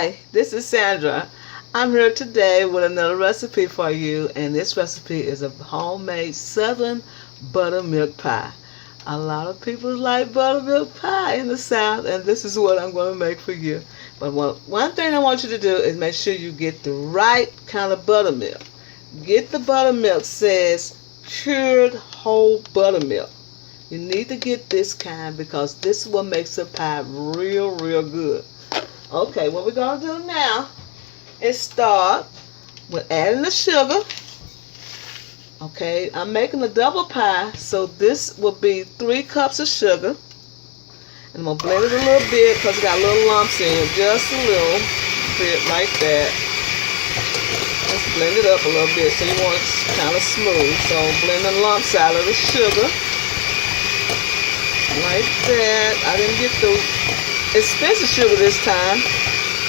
Hi, this is Sandra. I'm here today with another recipe for you, and this recipe is a homemade southern buttermilk pie. A lot of people like buttermilk pie in the South, and this is what I'm going to make for you. But one thing I want you to do is make sure you get the right kind of buttermilk. Get the buttermilk says cured whole buttermilk. You need to get this kind because this is what makes the pie real good. Okay, what we're going to do now is start with adding the sugar. Okay, I'm making a double pie, so this will be 3 cups of sugar. And I'm going to blend it a little bit because it got little lumps in it, just a little bit like that. Just blend it up a little bit so you want it kind of smooth. So blend the lumps out of the sugar. Like that. I didn't get the expensive sugar this time.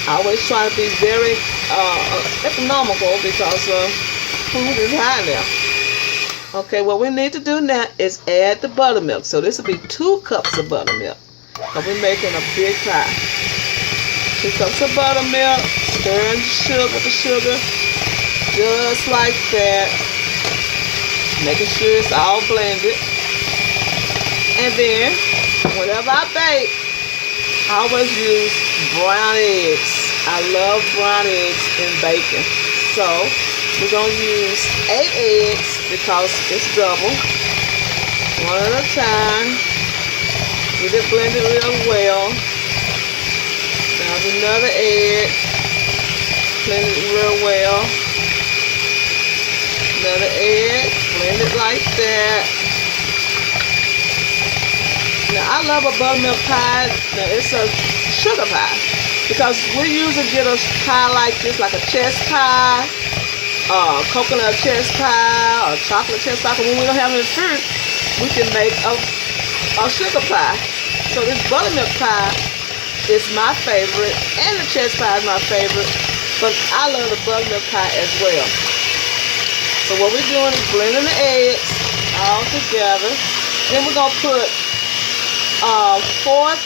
I always try to be very economical because food is high now. Okay, what we need to do now is add the buttermilk. So this will be 2 cups of buttermilk. Because we're making a big pie. 2 cups of buttermilk. Stirring the sugar. Just like that. Making sure it's all blended. And then, whenever I bake, I always use brown eggs. I love brown eggs in bacon. So, we're going to use 8 eggs because it's double. One at a time. Get it blended real well. There's another egg. Blend it real well. Another egg. Blend it like that. Now, I love a buttermilk pie. Now, it's a sugar pie. Because we usually get a pie like this, like a chess pie, coconut chess pie, or chocolate chess pie. But when we don't have any fruit, we can make a sugar pie. So this buttermilk pie is my favorite, and the chess pie is my favorite. But I love the buttermilk pie as well. So what we're doing is blending the eggs all together. Then we're going to put 4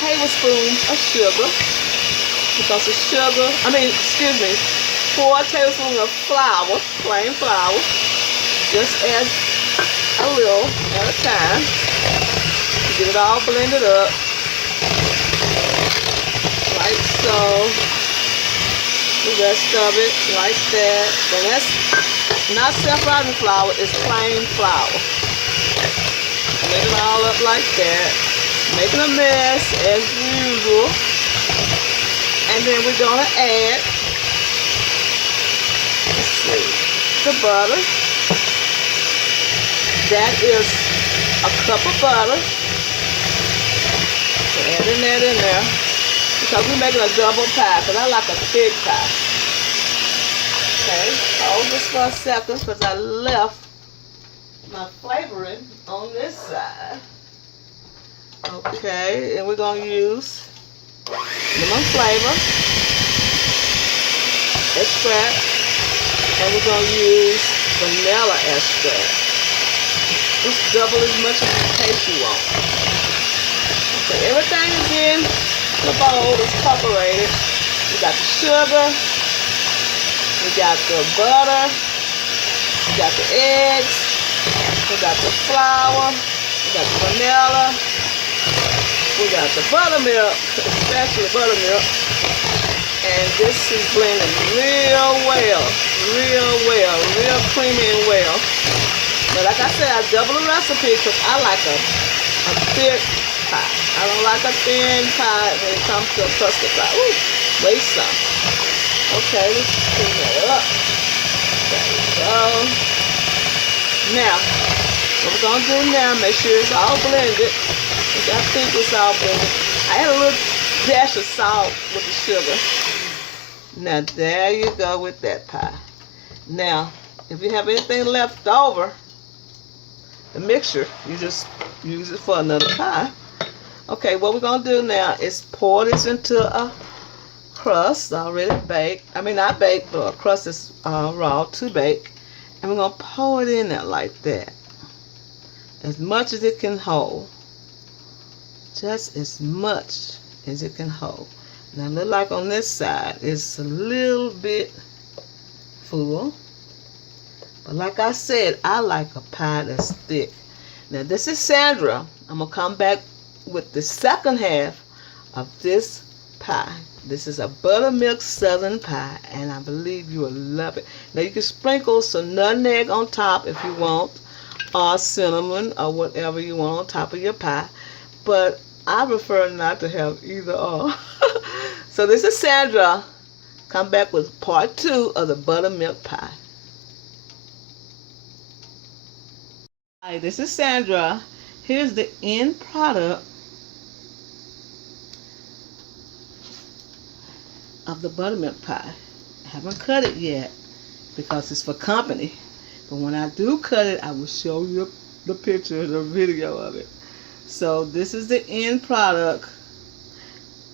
tablespoons of sugar, because the sugar, 4 tablespoons of flour, plain flour, just add a little at a time, get it all blended up, like so, the rest of it, like that. And that's not self-rising flour, it's plain flour. Blend it all up like that. Making a mess as usual. And then we're going to add, let's see, the butter. That is a cup of butter. So adding that in there. Because we're making a double pie, because I like a big pie. Okay, hold this for a second because I left my flavoring on this side. Okay, and we're going to use lemon flavor, extract, and we're going to use vanilla extract. Just double as much as in case you want. Okay, everything is in the bowl, is separated. We got the sugar, we got the butter, we got the eggs, we got the flour, we got the vanilla, we got the buttermilk, especially buttermilk, and this is blended real well, real creamy and well. But like I said, I double the recipe because I like a thick pie. I don't like a thin pie when it comes to a custard pie. Ooh, waste some. Okay, let's clean that up. There we go. Now, what we're going to do now, make sure it's all blended. I think it's all blended. I add a little dash of salt with the sugar. Now, there you go with that pie. Now, if you have anything left over, the mixture, you just use it for another pie. Okay, what we're going to do now is pour this into a crust already baked. I mean, not baked, but a crust is raw to bake. And we're going to pour it in there like that. As much as it can hold. Just as much as it can hold. Now look like on this side, it's a little bit full. But like I said, I like a pie that's thick. Now this is Sandra. I'm going to come back with the second half of this pie. This is a buttermilk southern pie, and I believe you will love it. Now you can sprinkle some nutmeg on top if you want, or cinnamon, or whatever you want on top of your pie. But I prefer not to have either or. So this is Sandra. Come back with part 2 of the buttermilk pie. Hi, this is Sandra. Here's the end product of the buttermilk pie. I haven't cut it yet because it's for company. But when I do cut it, I will show you the picture, the video of it. So this is the end product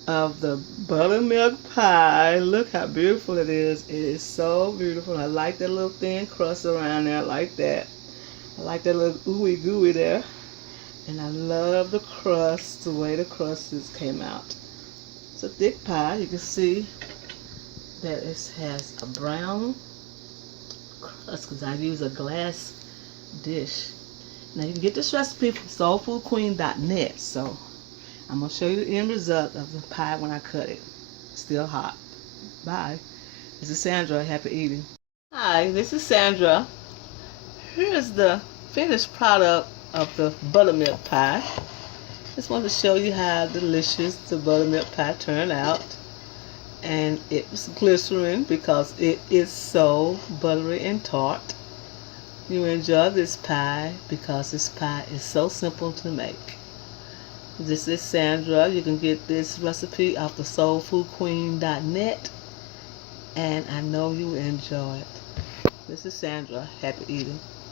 of the buttermilk pie. Look how beautiful it is. It is so beautiful. I like that little thin crust around there like that. I like that little ooey gooey there. And I love the crust, the way the crusts came out. It's a thick pie. You can see that it has a brown crust because I use a glass dish. Now you can get this recipe from soulfoodqueen.net. So I'm going to show you the end result of the pie when I cut it. Still hot. Bye. This is Sandra. Happy eating. Hi, this is Sandra. Here's the finished product of the buttermilk pie. Just want to show you how delicious the buttermilk pie turned out. And it was glycerin because it is so buttery and tart. You enjoy this pie because this pie is so simple to make. This is Sandra. You can get this recipe off the soulfoodqueen.net, and I know you enjoy it. This is Sandra. Happy eating.